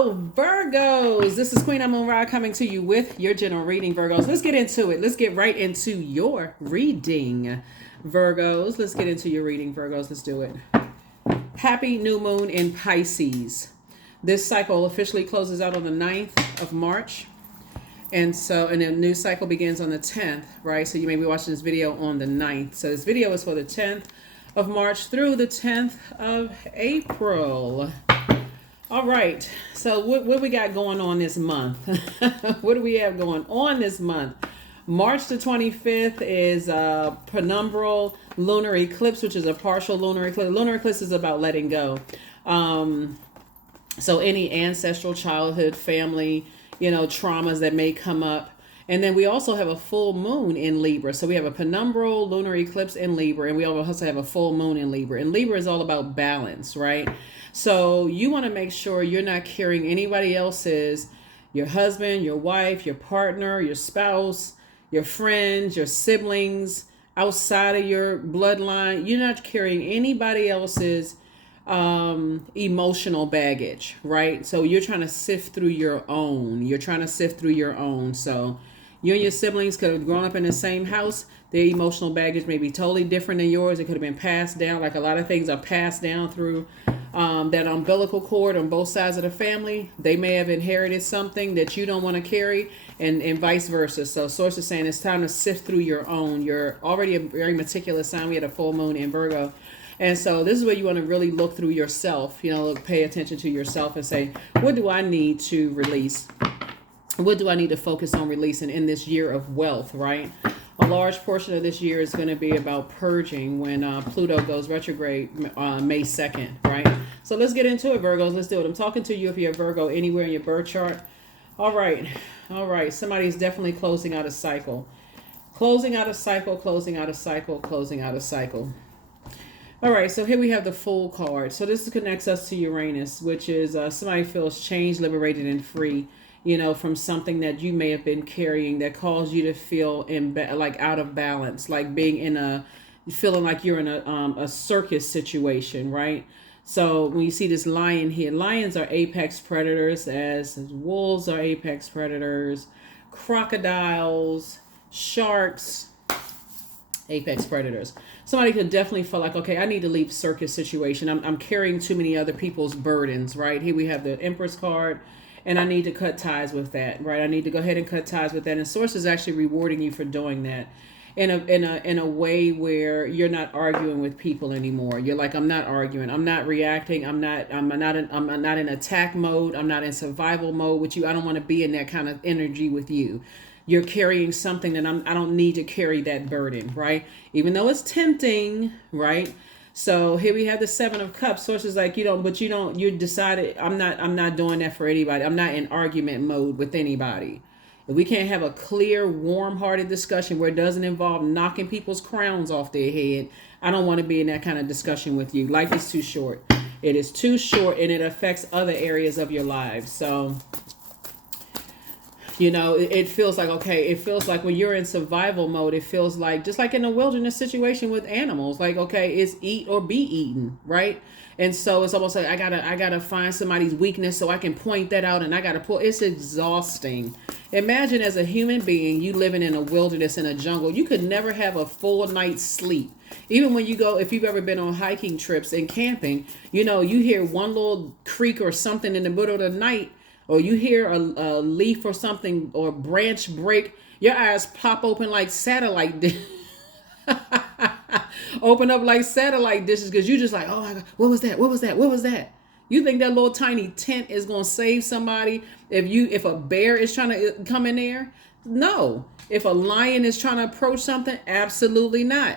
Hello, Virgos. This is Queen Amun Ra coming to you with your general reading, Virgos. Let's get into it. Let's get right into your reading, Virgos. Let's get into your reading, Virgos. Let's do it. Happy new moon in Pisces. This cycle officially closes out on the 9th of March. And the new cycle begins on the 10th, right? So you may be watching this video on the 9th. So this video is for the 10th of March through the 10th of April. All right. So what we got going on this month? What do we have going on this month? March the 25th is a penumbral lunar eclipse, which is a partial lunar eclipse. Lunar eclipse is about letting go. So any ancestral, childhood, family, traumas that may come up. And then we also have a full moon in Libra. So we have a penumbral lunar eclipse in Libra, and we also have a full moon in Libra. And Libra is all about balance, right? So you want to make sure you're not carrying anybody else's, your husband, your wife, your partner, your spouse, your friends, your siblings, outside of your bloodline. You're not carrying anybody else's emotional baggage, right? So you're trying to sift through your own. So you and your siblings could have grown up in the same house. Their emotional baggage may be totally different than yours. It could have been passed down, like a lot of things are passed down through that umbilical cord on both sides of the family. They may have inherited something that you don't want to carry, and vice versa. So Source is saying it's time to sift through your own. You're already a very meticulous sign. We had a full moon in Virgo. And so this is where you want to really look through yourself, pay attention to yourself and say, what do I need to release? What do I need to focus on releasing in this year of wealth, right? A large portion of this year is going to be about purging when Pluto goes retrograde May 2nd, right? So let's get into it, Virgos. Let's do it. I'm talking to you if you're a Virgo anywhere in your birth chart. All right. Somebody's definitely closing out a cycle. Closing out a cycle. All right, so here we have the Fool card. So this connects us to Uranus, which is somebody feels changed, liberated, and free, from something that you may have been carrying that caused you to feel like out of balance, like feeling like you're in a circus situation, right? So when you see this lion here, lions are apex predators, as wolves are apex predators, crocodiles, sharks, apex predators. Somebody could definitely feel like, okay, I need to leave circus situation. I'm carrying too many other people's burdens, right? Here we have the Empress card, and I need to cut ties with that, right? I need to go ahead and cut ties with that. And Source is actually rewarding you for doing that in a way where you're not arguing with people anymore. You're like, I'm not arguing. I'm not reacting. I'm not in attack mode. I'm not in survival mode with you. I don't want to be in that kind of energy with you. You're carrying something that I don't need to carry that burden, right? Even though it's tempting, right? So here we have the Seven of Cups. Source is like, you decided I'm not doing that for anybody. I'm not in argument mode with anybody. If we can't have a clear, warm-hearted discussion where it doesn't involve knocking people's crowns off their head, I don't want to be in that kind of discussion with you. Life is too short. It is too short, and it affects other areas of your lives. So it feels like, okay, it feels like when you're in survival mode, it feels like just like in a wilderness situation with animals, like, okay, it's eat or be eaten, right? And so it's almost like I gotta find somebody's weakness so I can point that out, and I gotta pull. It's exhausting. Imagine as a human being, you living in a wilderness, in a jungle, you could never have a full night's sleep. Even when you go, if you've ever been on hiking trips and camping, you hear one little creak or something in the middle of the night, or you hear a leaf or something or branch break, your eyes pop open like satellite open up like satellite dishes, because you're just like, oh my God, what was that? You think that little tiny tent is going to save somebody if a bear is trying to come in there? No. If a lion is trying to approach something, absolutely not.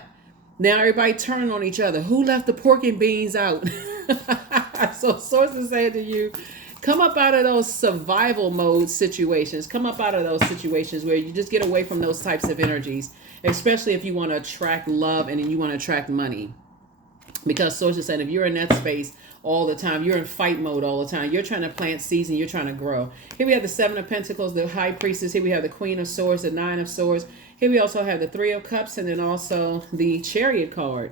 Now everybody turning on each other. Who left the pork and beans out? So sources say to you, come up out of those survival mode situations. Come up out of those situations where you just get away from those types of energies, especially if you want to attract love and you want to attract money. Because sources said if you're in that space all the time, you're in fight mode all the time, you're trying to plant seeds and you're trying to grow. Here we have the Seven of Pentacles, the High Priestess. Here we have the Queen of Swords, the Nine of Swords. Here we also have the Three of Cups, and then also the Chariot card.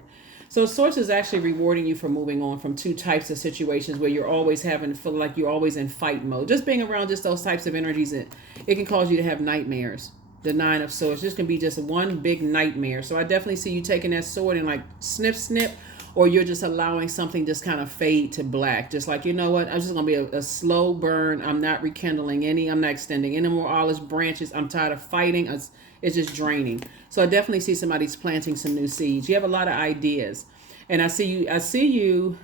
So source is actually rewarding you for moving on from two types of situations where you're always having feel like you're always in fight mode. Just being around just those types of energies, it can cause you to have nightmares. The Nine of Swords. This can be just one big nightmare. So I definitely see you taking that sword and like snip, snip, or you're just allowing something just kind of fade to black. Just like, you know what? I'm just going to be a slow burn. I'm not rekindling any. I'm not extending any more olive branches. I'm tired of fighting. It's just draining. So I definitely see somebody's planting some new seeds. You have a lot of ideas. And I see you,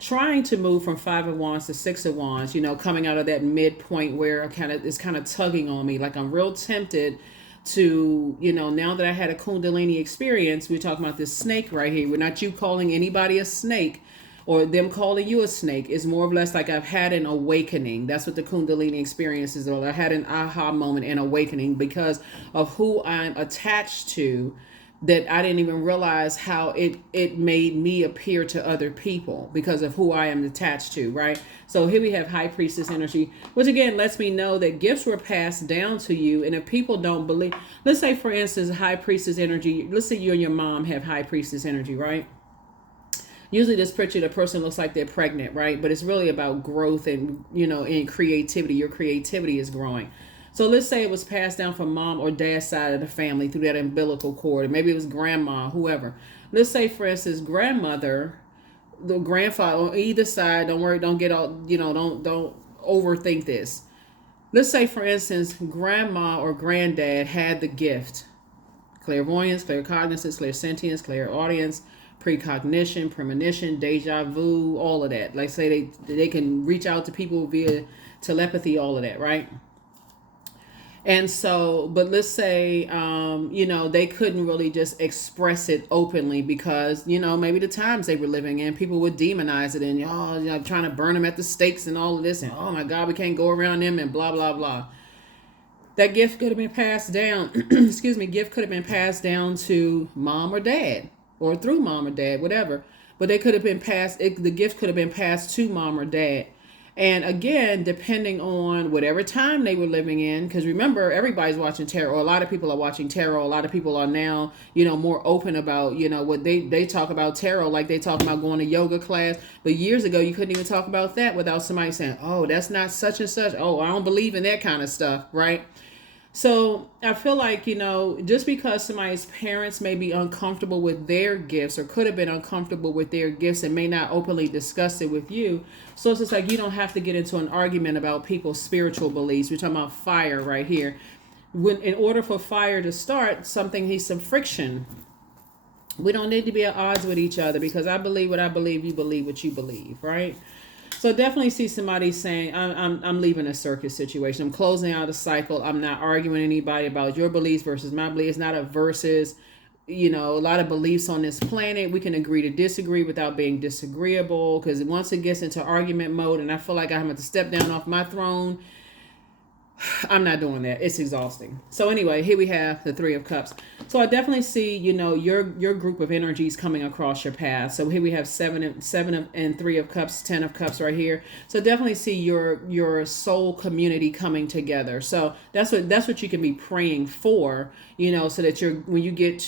trying to move from Five of Wands to Six of Wands, coming out of that midpoint where it's kind of tugging on me. Like I'm real tempted to, now that I had a Kundalini experience, we're talking about this snake right here. We're not you calling anybody a snake or them calling you a snake. It's more or less like I've had an awakening. That's what the Kundalini experience is. I had an aha moment and awakening because of who I'm attached to, that I didn't even realize how it made me appear to other people because of who I am attached to, right? So here we have High Priestess energy, which again lets me know that gifts were passed down to you. And if people don't believe, let's say for instance, High Priestess energy, let's say you and your mom have High Priestess energy, right? Usually this picture, the person looks like they're pregnant, right? But it's really about growth and, in creativity. Your creativity is growing. So let's say it was passed down from mom or dad's side of the family through that umbilical cord. Or maybe it was grandma, whoever. Let's say, for instance, grandmother, the grandfather on either side. Don't worry, don't get all, don't overthink this. Let's say, for instance, grandma or granddad had the gift. Clairvoyance, claircognizance, clairsentience, clairaudience, precognition, premonition, deja vu, all of that. Like say they can reach out to people via telepathy, all of that, right? And so, but let's say, they couldn't really just express it openly because, maybe the times they were living in, people would demonize it and, trying to burn them at the stakes and all of this. And, oh my God, we can't go around them and blah, blah, blah. That gift could have been passed down. Gift could have been passed down to mom or dad or through mom or dad, whatever. But they could have been the gift could have been passed to mom or dad. And again, depending on whatever time they were living in, because remember, everybody's watching tarot. A lot of people are watching tarot. A lot of people are now, more open about, what they talk about tarot, like they talk about going to yoga class. But years ago, you couldn't even talk about that without somebody saying, oh, that's not such and such. Oh, I don't believe in that kind of stuff, right? So I feel like, just because somebody's parents may be uncomfortable with their gifts or could have been uncomfortable with their gifts and may not openly discuss it with you. So it's just like you don't have to get into an argument about people's spiritual beliefs. We're talking about fire right here. In order for fire to start, something needs some friction. We don't need to be at odds with each other because I believe what I believe, you believe what you believe, right? So definitely see somebody saying, I'm leaving a circus situation. I'm closing out a cycle. I'm not arguing anybody about your beliefs versus my beliefs. It's not a versus, a lot of beliefs on this planet. We can agree to disagree without being disagreeable. Because once it gets into argument mode and I feel like I'm going to step down off my throne, I'm not doing that. It's exhausting. So anyway, here we have the Three of Cups. So I definitely see, your group of energies coming across your path. So here we have seven and Three of Cups, 10 of Cups right here. So definitely see your soul community coming together. So that's what you can be praying for, so that when you get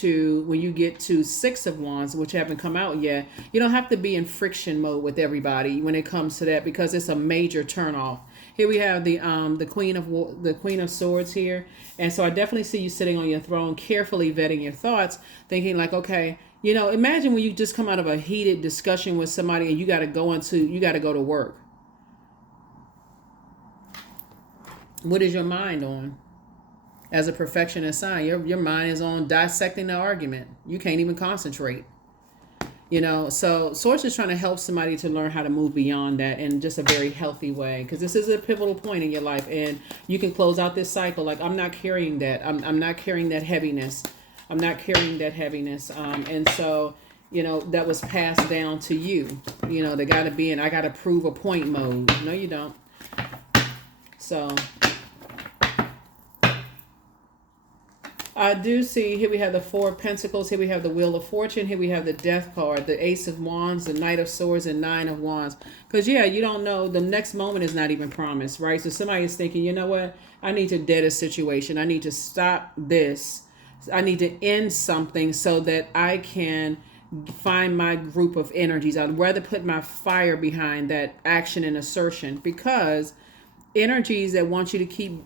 to Six of Wands, which haven't come out yet, you don't have to be in friction mode with everybody when it comes to that because it's a major turnoff. Here we have the Queen of Swords here. And so I definitely see you sitting on your throne, carefully vetting your thoughts, thinking like, okay, imagine when you just come out of a heated discussion with somebody and you got to go to work. What is your mind on? As a perfectionist sign, your mind is on dissecting the argument. You can't even concentrate. So Source is trying to help somebody to learn how to move beyond that in just a very healthy way, because this is a pivotal point in your life and you can close out this cycle. Like, I'm not carrying that. I'm not carrying that heaviness. I'm not carrying that heaviness. And so, that was passed down to you. They got to be in, I got to prove a point mode. No, you don't. So I do see here we have the Four of Pentacles. Here we have the Wheel of Fortune. Here we have the Death card, the Ace of Wands, the Knight of Swords, and Nine of Wands. Because, you don't know. The next moment is not even promised, right? So somebody is thinking, you know what? I need to dead a situation. I need to stop this. I need to end something so that I can find my group of energies. I'd rather put my fire behind that action and assertion, because energies that want you to keep,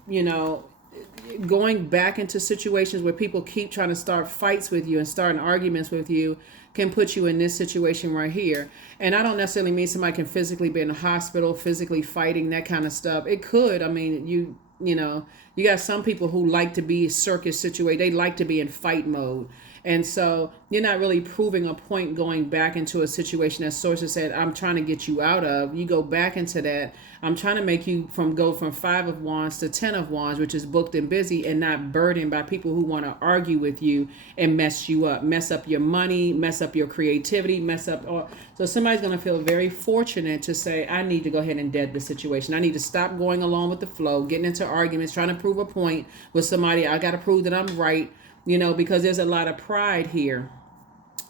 going back into situations where people keep trying to start fights with you and starting arguments with you can put you in this situation right here. And I don't necessarily mean somebody can physically be in the hospital, physically fighting, that kind of stuff. It could. I mean, you got some people who like to be circus situated. They like to be in fight mode. And so you're not really proving a point going back into a situation that sources said, I'm trying to get you out of. You go back into that. I'm trying to make you go from 5 of Wands to 10 of Wands, which is booked and busy, and not burdened by people who want to argue with you and mess you up, mess up your money, mess up your creativity, mess up all. So somebody's going to feel very fortunate to say, I need to go ahead and dead the situation. I need to stop going along with the flow, getting into arguments, trying to prove a point with somebody. I got to prove that I'm right. Because there's a lot of pride here.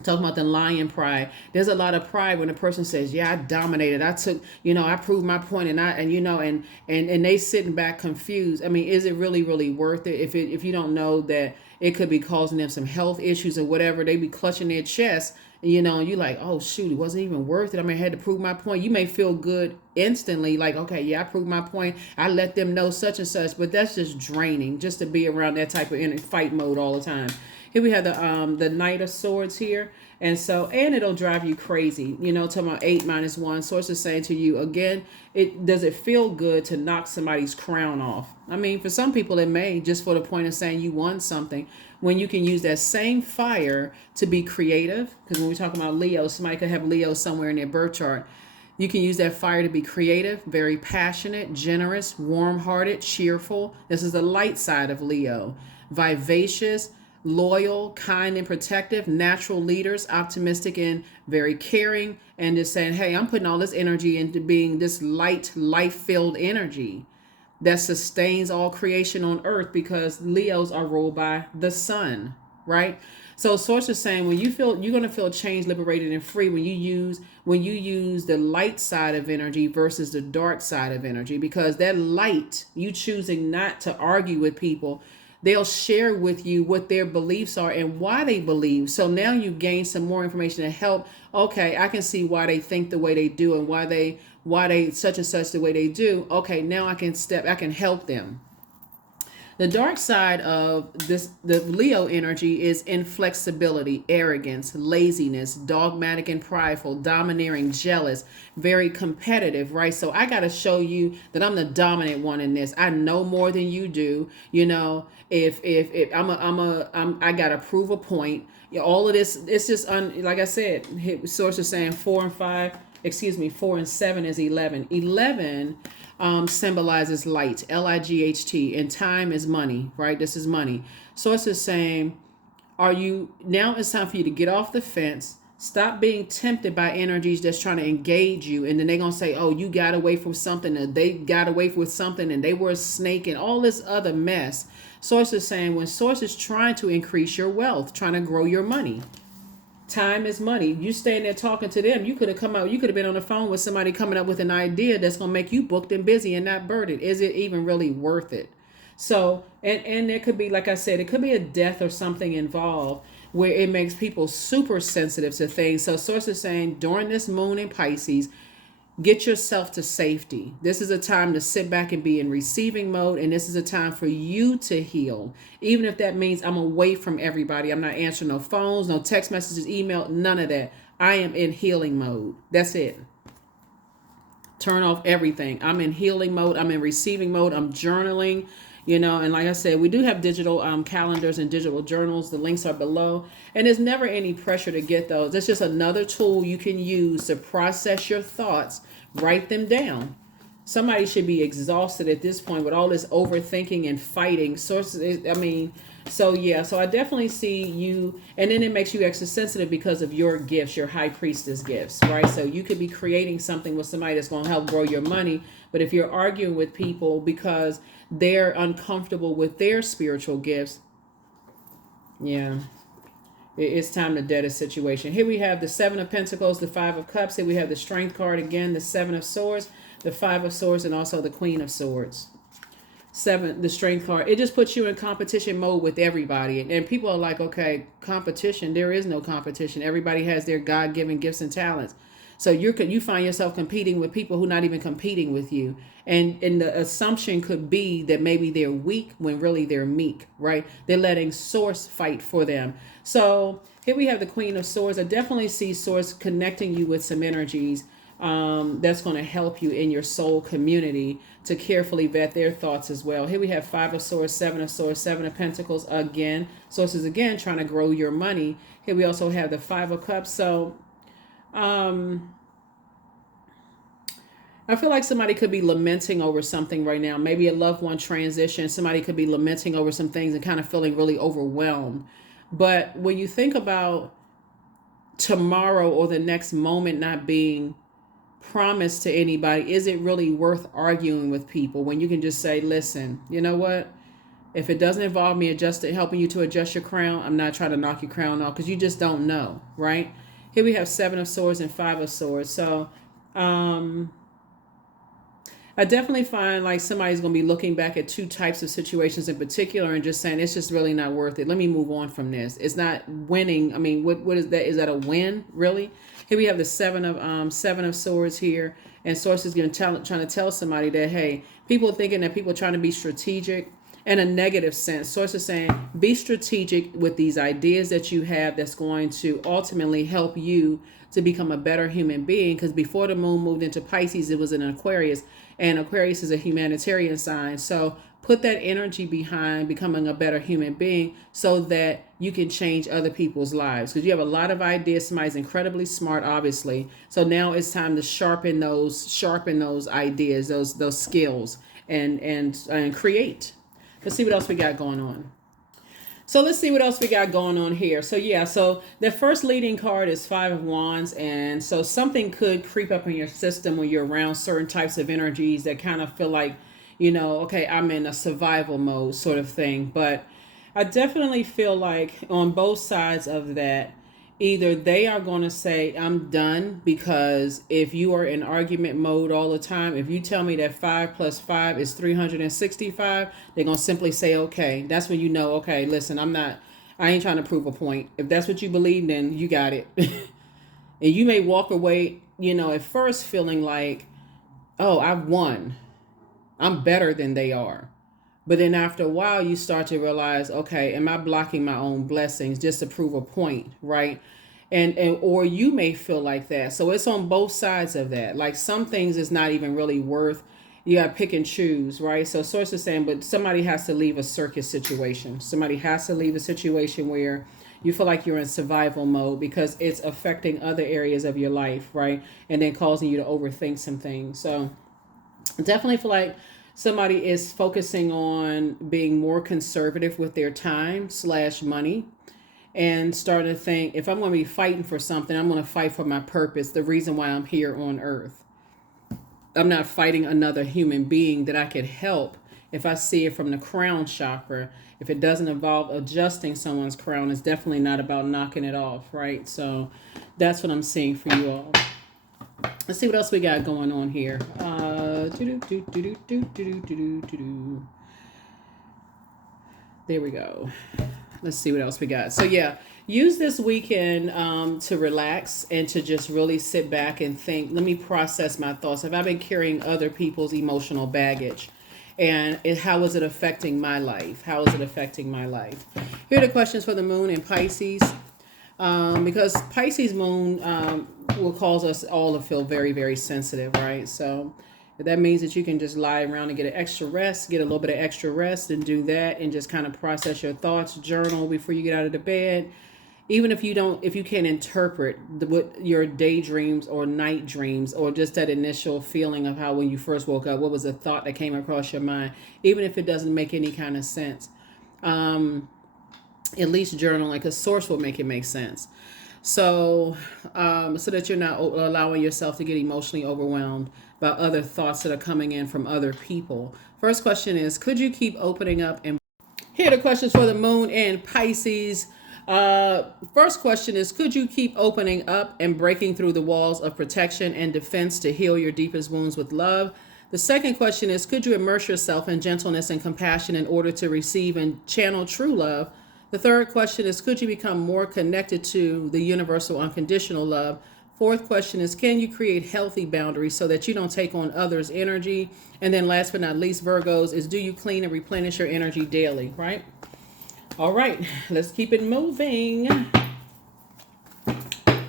Talking about the lion pride. There's a lot of pride when a person says, yeah, I dominated. I took, I proved my point, and they sitting back confused. I mean, is it really, really worth it? If you don't know that it could be causing them some health issues or whatever, they be clutching their chest, and you're like, oh shoot, it wasn't even worth it. I mean, I had to prove my point. You may feel good instantly, like, okay, yeah, I proved my point. I let them know such and such, but that's just draining, just to be around that type of fight mode all the time. Here we have the Knight of Swords here. And it'll drive you crazy. Talking about 8 - 1. Source is saying to you, again, does it feel good to knock somebody's crown off? I mean, for some people it may, just for the point of saying you won something. When you can use that same fire to be creative, because when we talk about Leo, somebody could have Leo somewhere in their birth chart. You can use that fire to be creative, very passionate, generous, warm-hearted, cheerful. This is the light side of Leo. Vivacious, loyal, kind, and protective, natural leaders, optimistic and very caring, and just saying, hey, I'm putting all this energy into being this light, life-filled energy that sustains all creation on earth, because Leos are ruled by the sun, right? So source is saying when you're going to feel changed, liberated, and free when you use the light side of energy versus the dark side of energy, because that light, you choosing not to argue with people, they'll share with you what their beliefs are and why they believe. So now you gain some more information to help. Okay, I can see why they think the way they do and why they such and such the way they do. Okay, now I can help them. The dark side of the Leo energy is inflexibility, arrogance, laziness, dogmatic and prideful, domineering, jealous, very competitive, right? So I got to show you that I'm the dominant one in this. I know more than you do. If I got to prove a point. All of this, it's just like I said, source is saying 4 and 7 is 11. 11 symbolizes light, Light, and time is money, right? This is money. Source is saying, now it's time for you to get off the fence, stop being tempted by energies that's trying to engage you, and then they're going to say, oh, you got away from something, and they got away with something, and they were a snake, and all this other mess. Source is saying, when Source is trying to increase your wealth, trying to grow your money, time is money. You staying there talking to them. You could have been on the phone with somebody coming up with an idea that's going to make you booked and busy and not burdened. Is it even really worth it? So, and there could be, like I said, it could be a death or something involved where it makes people super sensitive to things. So source is saying during this moon in Pisces, get yourself to safety. This is a time to sit back and be in receiving mode. And this is a time for you to heal. Even if that means I'm away from everybody. I'm not answering no phones, no text messages, email, none of that. I am in healing mode. That's it. Turn off everything. I'm in healing mode. I'm in receiving mode. I'm journaling. And like I said, we do have digital calendars and digital journals. The links are below. And there's never any pressure to get those. It's just another tool you can use to process your thoughts, write them down. Somebody should be exhausted at this point with all this overthinking and fighting. So I definitely see you. And then it makes you extra sensitive because of your gifts, your high priestess gifts, right? So you could be creating something with somebody that's going to help grow your money. But if you're arguing with people because they're uncomfortable with their spiritual gifts, it's time to dead a situation. Here we have the 7 of Pentacles, the 5 of Cups. Here we have the Strength card again, the 7 of Swords, the 5 of Swords, and also the Queen of Swords. Seven, the strength card, it just puts you in competition mode with everybody. And people are like, okay, competition, there is no competition. Everybody has their God-given gifts and talents. So you find yourself competing with people who not even competing with you. And the assumption could be that maybe they're weak when really they're meek, right? They're letting source fight for them. So here we have the Queen of Swords. I definitely see source connecting you with some energies that's going to help you in your soul community to carefully vet their thoughts as well. Here we have Five of Swords, Seven of Swords, Seven of Pentacles again. Sources again trying to grow your money. Here we also have the Five of Cups. So I feel like somebody could be lamenting over something right now. Maybe a loved one transition. Somebody could be lamenting over some things and kind of feeling really overwhelmed. But when you think about tomorrow or the next moment not being promised to anybody, is it really worth arguing with people when you can just say, listen, you know what? If it doesn't involve me helping you to adjust your crown, I'm not trying to knock your crown off, because you just don't know, right? Here we have Seven of Swords and Five of Swords. So I definitely find like somebody's going to be looking back at two types of situations in particular and just saying, it's just really not worth it. Let me move on from this. It's not winning. I mean, what is that? Is that a win, really? Here we have the Seven of Swords here. And Source is trying to tell somebody that, hey, people thinking that people are trying to be strategic in a negative sense. Source is saying, be strategic with these ideas that you have that's going to ultimately help you to become a better human being. Because before the moon moved into Pisces, it was in Aquarius. And Aquarius is a humanitarian sign. So put that energy behind becoming a better human being so that you can change other people's lives. Because you have a lot of ideas. Somebody's incredibly smart, obviously. So now it's time to sharpen those ideas, those skills, and create. Let's see what else we got going on. So let's see what else we got going on here. So yeah, so the first leading card is Five of Wands. And so something could creep up in your system when you're around certain types of energies that kind of feel like, okay, I'm in a survival mode sort of thing. But I definitely feel like on both sides of that, either they are going to say, I'm done, because if you are in argument mode all the time, if you tell me that 5 plus 5 is 365, they're going to simply say, okay. That's when you know, okay, listen, I ain't trying to prove a point. If that's what you believe, then you got it. And you may walk away, at first feeling like, oh, I've won. I'm better than they are. But then after a while, you start to realize, okay, am I blocking my own blessings just to prove a point, right? And or you may feel like that. So it's on both sides of that. Like some things is not even really worth, you got to pick and choose, right? So Source is saying, but somebody has to leave a circus situation. Somebody has to leave a situation where you feel like you're in survival mode because it's affecting other areas of your life, right? And then causing you to overthink some things. So I definitely feel like somebody is focusing on being more conservative with their time / money, and starting to think, if I'm going to be fighting for something, I'm going to fight for my purpose, the reason why I'm here on earth. I'm not fighting another human being that I could help. If I see it from the crown chakra, if it doesn't involve adjusting someone's crown, it's definitely not about knocking it off, right? So that's what I'm seeing for you all. Let's see what else we got going on here. There we go. Let's see what else we got. So yeah, use this weekend to relax and to just really sit back and think, let me process my thoughts. Have I been carrying other people's emotional baggage? And how is it affecting my life? How is it affecting my life? Here are the questions for the moon in Pisces. Because Pisces moon will cause us all to feel very, very sensitive, right? So that means that you can just lie around and get an extra rest, get a little bit of extra rest and do that, and just kind of process your thoughts, journal before you get out of the bed. Even if you can't interpret what your daydreams or night dreams, or just that initial feeling of how when you first woke up, what was the thought that came across your mind, even if it doesn't make any kind of sense, at least journal, like a source will make it make sense. So that you're not allowing yourself to get emotionally overwhelmed by other thoughts that are coming in from other people. First question is, could you keep opening up? And here are the questions for the moon in Pisces. First question is, could you keep opening up and breaking through the walls of protection and defense to heal your deepest wounds with love? The second question is, could you immerse yourself in gentleness and compassion in order to receive and channel true love? The third question is, could you become more connected to the universal unconditional love? Fourth question is, can you create healthy boundaries so that you don't take on others' energy? And then last but not least, Virgos, is do you clean and replenish your energy daily, right? All right, let's keep it moving.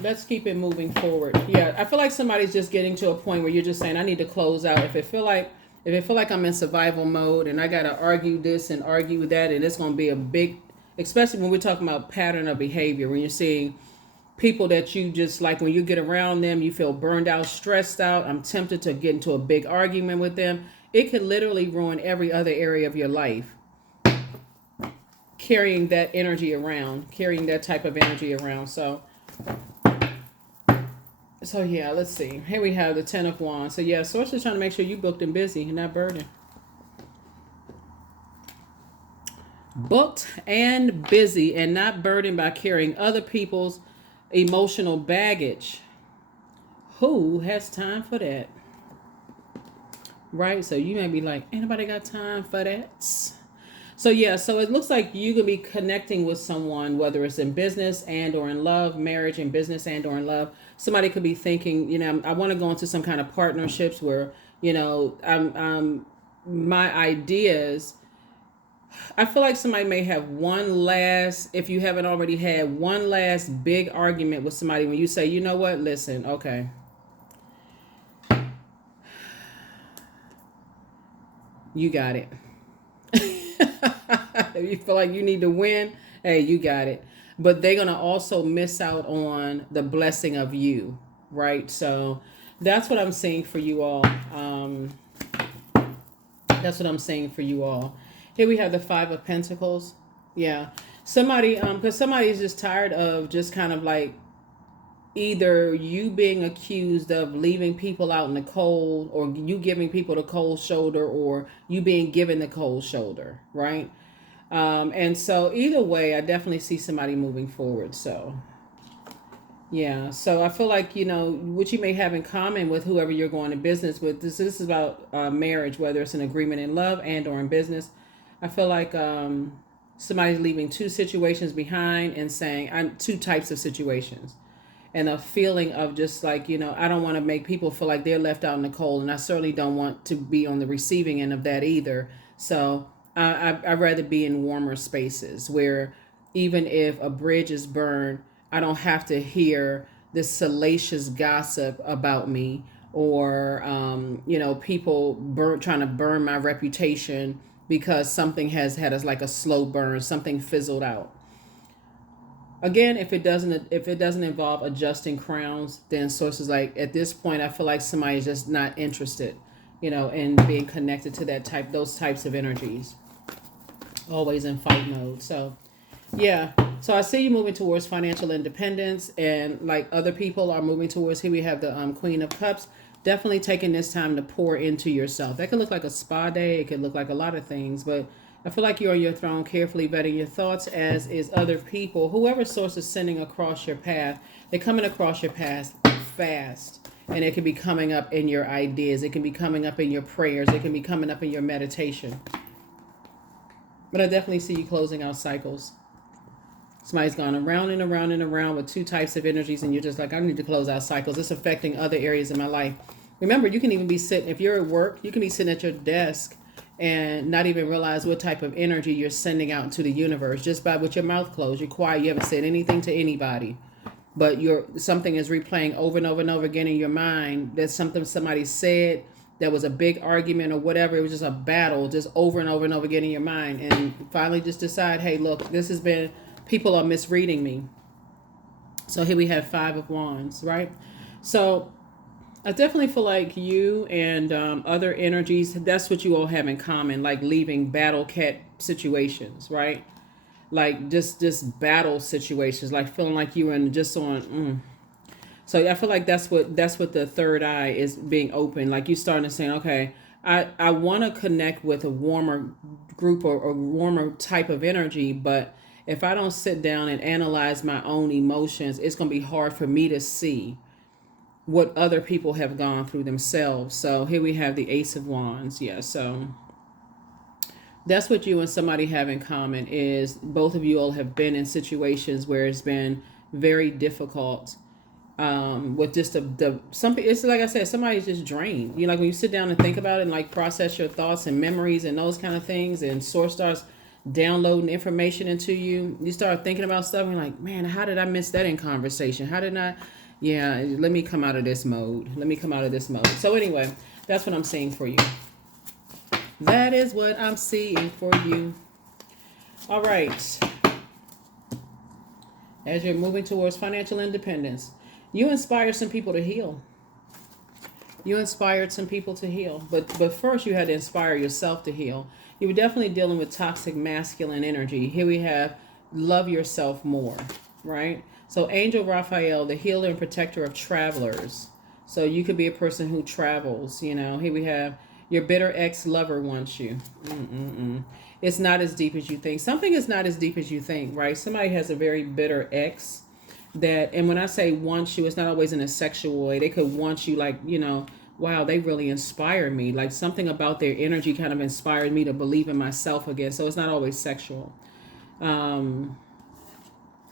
Let's keep it moving forward. Yeah, I feel like somebody's just getting to a point where you're just saying, I need to close out. If it feel like I'm in survival mode and I gotta argue this and argue that, and it's gonna be a big, especially when we're talking about pattern of behavior, when you're seeing people that you just like, when you get around them, you feel burned out, stressed out. I'm tempted to get into a big argument with them. It could literally ruin every other area of your life. Carrying that energy around, carrying that type of energy around. So yeah, let's see. Here we have the Ten of Wands. So yeah, Source is trying to make sure you booked and busy and not burdened. Booked and busy and not burdened by carrying other people's emotional baggage. Who has time for that? Right? So you may be like, ain't nobody got time for that. So yeah, so it looks like you could be connecting with someone, whether it's in business and or in love, marriage and business and or in love. Somebody could be thinking, I want to go into some kind of partnerships where, my ideas. I feel like somebody may have one last, if you haven't already had one last big argument with somebody when you say, you know what, listen, okay. You got it. If you feel like you need to win, hey, you got it. But they're going to also miss out on the blessing of you, right? So that's what I'm saying for you all. That's what I'm saying for you all. Here we have the Five of Pentacles. Yeah. Somebody, because somebody's just tired of just kind of like either you being accused of leaving people out in the cold, or you giving people the cold shoulder, or you being given the cold shoulder, right? And so either way, I definitely see somebody moving forward. So yeah, so I feel like, what you may have in common with whoever you're going to business with, this is about marriage, whether it's an agreement in love and or in business. I feel like somebody's leaving two situations behind and saying, I'm two types of situations. And a feeling of just like, I don't want to make people feel like they're left out in the cold. And I certainly don't want to be on the receiving end of that either. So I'd rather be in warmer spaces where even if a bridge is burned, I don't have to hear this salacious gossip about me, or, people trying to burn my reputation because something has had us like a slow burn, something fizzled out. Again, if it doesn't involve adjusting crowns, then sources like at this point, I feel like somebody's just not interested, in being connected to those types of energies. Always in fight mode. So yeah. So I see you moving towards financial independence, and like other people are moving towards, here we have the Queen of Cups. Definitely taking this time to pour into yourself. That could look like a spa day. It could look like a lot of things, but I feel like you're on your throne, carefully vetting your thoughts, as is other people. Whoever source is sending across your path, they're coming across your path fast. And it can be coming up in your ideas. It can be coming up in your prayers. It can be coming up in your meditation. But I definitely see you closing out cycles. Somebody's gone around and around and around with two types of energies, and you're just like, I need to close out cycles. It's affecting other areas in my life. Remember, you can even be sitting, if you're at work, you can be sitting at your desk and not even realize what type of energy you're sending out into the universe just by with your mouth closed. You're quiet. You haven't said anything to anybody, but something is replaying over and over and over again in your mind. That's something somebody said that was a big argument or whatever. It was just a battle, just over and over and over again in your mind. And finally just decide, hey, look, people are misreading me. So here we have Five of Wands, right? So I definitely feel like you and other energies, that's what you all have in common, like leaving battle cat situations, right? Like just battle situations, like feeling like you were just on. So I feel like that's what the third eye is being open. Like you starting to say, okay, I want to connect with a warmer group or warmer type of energy, but if I don't sit down and analyze my own emotions, it's going to be hard for me to see what other people have gone through themselves. So here we have the Ace of Wands. Yeah, so that's what you and somebody have in common, is both of you all have been in situations where it's been very difficult, with just the some, it's like I said, somebody's just drained. You know, like when you sit down and think about it and like process your thoughts and memories and those kind of things, and source starts downloading information into you, you start thinking about stuff and you're like, man, how did I miss that in conversation? How did I, yeah, let me come out of this mode. Let me come out of this mode. So anyway, that's what I'm saying for you. That is what I'm seeing for you. All right. As you're moving towards financial independence, you inspired some people to heal. You inspired some people to heal. But first you had to inspire yourself to heal. You were definitely dealing with toxic masculine energy. Here we have love yourself more, right? So Angel Raphael, the healer and protector of travelers. So you could be a person who travels, you know. Here we have your bitter ex-lover wants you. It's not as deep as you think. Something is not as deep as you think, right? Somebody has a very bitter ex that, and when I say wants you, it's not always in a sexual way. They could want you like, you know, wow, they really inspire me. Like something about their energy kind of inspired me to believe in myself again. So it's not always sexual.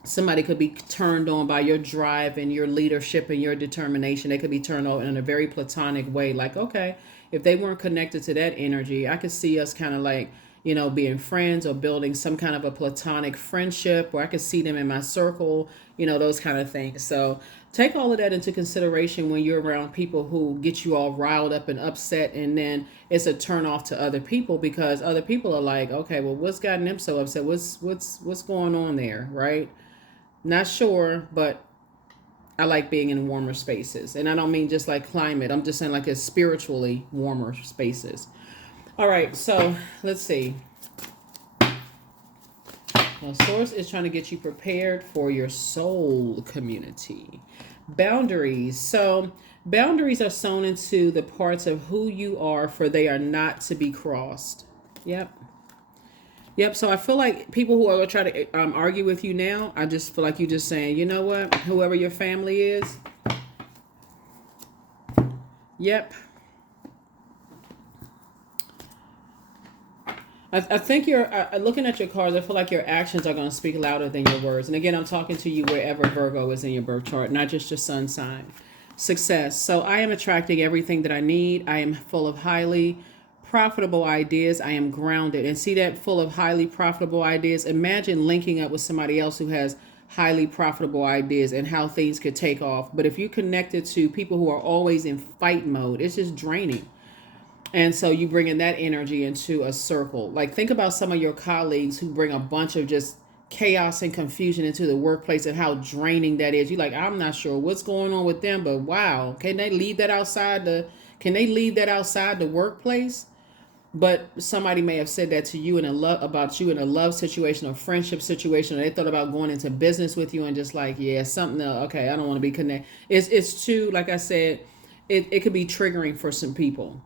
Somebody could be turned on by your drive and your leadership and your determination. They could be turned on in a very platonic way. Like, okay, if they weren't connected to that energy, I could see us kind of like, you know, being friends or building some kind of a platonic friendship, or I could see them in my circle, you know, those kind of things. So take all of that into consideration when you're around people who get you all riled up and upset, and then it's a turn off to other people, because other people are like, okay, well, what's gotten them so upset? What's going on there, right? Not sure, but I like being in warmer spaces. And I don't mean just like climate. I'm just saying like it's spiritually warmer spaces. All right, so let's see. Now, Source is trying to get you prepared for your soul community. Boundaries. So boundaries are sewn into the parts of who you are, for they are not to be crossed. Yep. Yep. So I feel like people who are trying to argue with you now, I just feel like you just saying, you know what, whoever your family is. Yep. I think you're looking at your cards. I feel like your actions are going to speak louder than your words. And again, I'm talking to you wherever Virgo is in your birth chart, not just your sun sign. Success. So I am attracting everything that I need. I am full of highly profitable ideas. I am grounded. And see that, full of highly profitable ideas? Imagine linking up with somebody else who has highly profitable ideas and how things could take off. But if you're connected to people who are always in fight mode, it's just draining. And so you bring in that energy into a circle. Like think about some of your colleagues who bring a bunch of just chaos and confusion into the workplace, and how draining that is. You're like, I'm not sure what's going on with them, but wow, can they leave that outside the workplace? But somebody may have said that to you in a love, about you in a love situation or friendship situation, or they thought about going into business with you, and just like, yeah, something, okay, I don't want to be connected. It's too, like I said, it could be triggering for some people.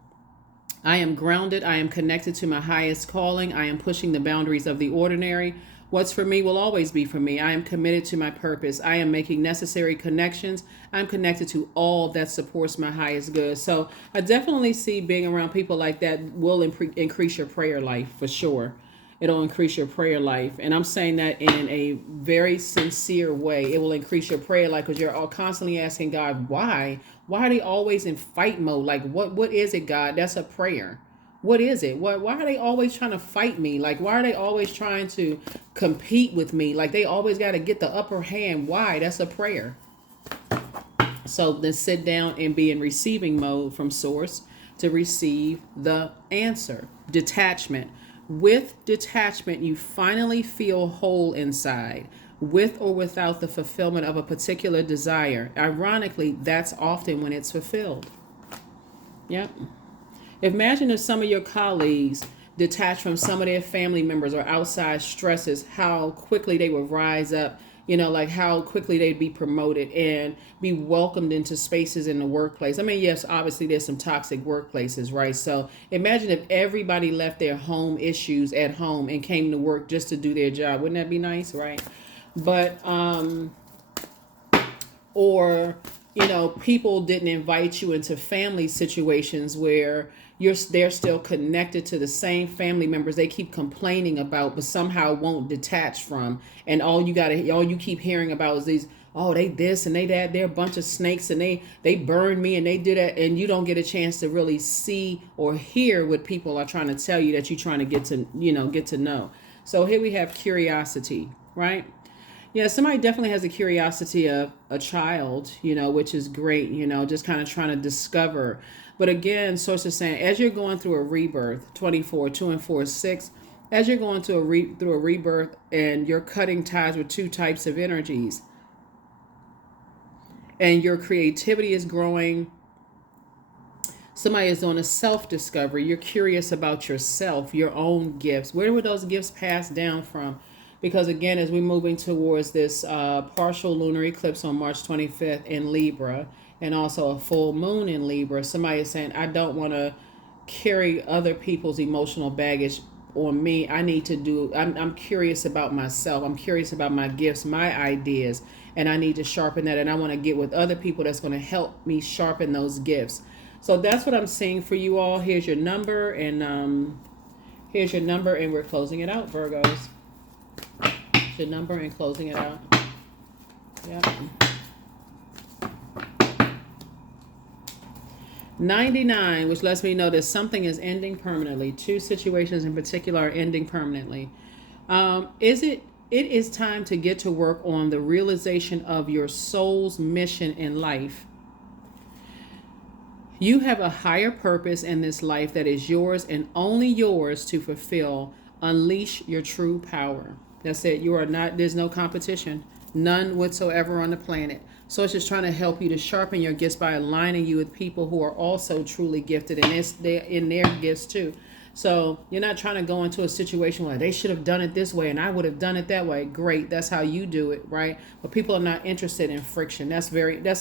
I am grounded. I am connected to my highest calling. I am pushing the boundaries of the ordinary. What's for me will always be for me. I am committed to my purpose. I am making necessary connections. I'm connected to all that supports my highest good. So I definitely see being around people like that will increase your prayer life for sure. It'll increase your prayer life. And I'm saying that in a very sincere way. It will increase your prayer life because you're all constantly asking God, why? Why are they always in fight mode? Like, what is it, God? That's a prayer. What is it? Why are they always trying to fight me? Like, why are they always trying to compete with me? Like, they always got to get the upper hand. Why? That's a prayer. So then sit down and be in receiving mode from Source to receive the answer. Detachment. With detachment, you finally feel whole inside, with or without the fulfillment of a particular desire. Ironically, that's often when it's fulfilled. Yep. Imagine if some of your colleagues detached from some of their family members or outside stresses, how quickly they would rise up, like how quickly they'd be promoted and be welcomed into spaces in the workplace. I mean, yes, obviously there's some toxic workplaces, right? So imagine if everybody left their home issues at home and came to work just to do their job. Wouldn't that be nice, right? But, or people didn't invite you into family situations where they're still connected to the same family members they keep complaining about, but somehow won't detach from. And all you keep hearing about is these, oh, they this and they that, they're a bunch of snakes, and they burned me and they did that, and you don't get a chance to really see or hear what people are trying to tell you that you're trying to get to know. So here we have curiosity, right? Yeah, somebody definitely has a curiosity of a child, which is great, just kind of trying to discover. But again, source is saying, as you're going through a rebirth, 24, 2 and 4, 6, as you're going through a rebirth and you're cutting ties with two types of energies, and your creativity is growing, somebody is doing a self-discovery. You're curious about yourself, your own gifts. Where were those gifts passed down from? Because again, as we're moving towards this partial lunar eclipse on March 25th in Libra, and also a full moon in Libra, somebody is saying, I don't want to carry other people's emotional baggage on me. I'm curious about myself. I'm curious about my gifts, my ideas, and I need to sharpen that. And I want to get with other people that's going to help me sharpen those gifts. So that's what I'm seeing for you all. Here's your number, and we're closing it out, Virgos. Your number and closing it out. Yep. 99, which lets me know that something is ending permanently. Two situations in particular are ending permanently. It is time to get to work on the realization of your soul's mission in life. You have a higher purpose in this life that is yours and only yours to fulfill. Unleash your true power. That's it. There's no competition, none whatsoever on the planet. So it's just trying to help you to sharpen your gifts by aligning you with people who are also truly gifted, and they're in their gifts too. So you're not trying to go into a situation where they should have done it this way and I would have done it that way. Great. That's how you do it, right? But people are not interested in friction. That's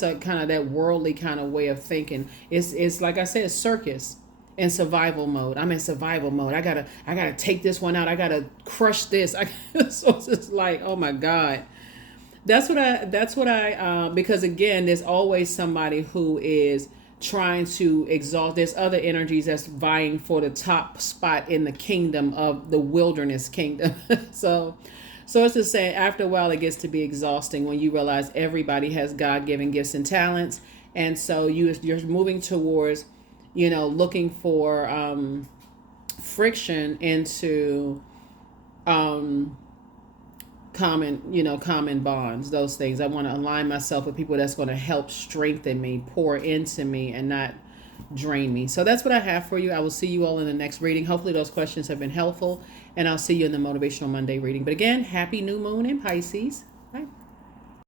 a kind of that worldly kind of way of thinking. It's like I said, circus. In survival mode. I'm in survival mode. I gotta take this one out. I gotta crush this. So it's just like, oh my God. That's what I because again, there's always somebody who is trying to exalt. There's other energies that's vying for the top spot in the kingdom of the wilderness kingdom. So it's just saying, after a while it gets to be exhausting when you realize everybody has God-given gifts and talents. And so you're moving towards looking for friction into common bonds, those things. I want to align myself with people that's going to help strengthen me, pour into me, and not drain me. So that's what I have for you. I will see you all in the next reading. Hopefully those questions have been helpful, and I'll see you in the Motivational Monday reading. But again, happy new moon in Pisces. Bye.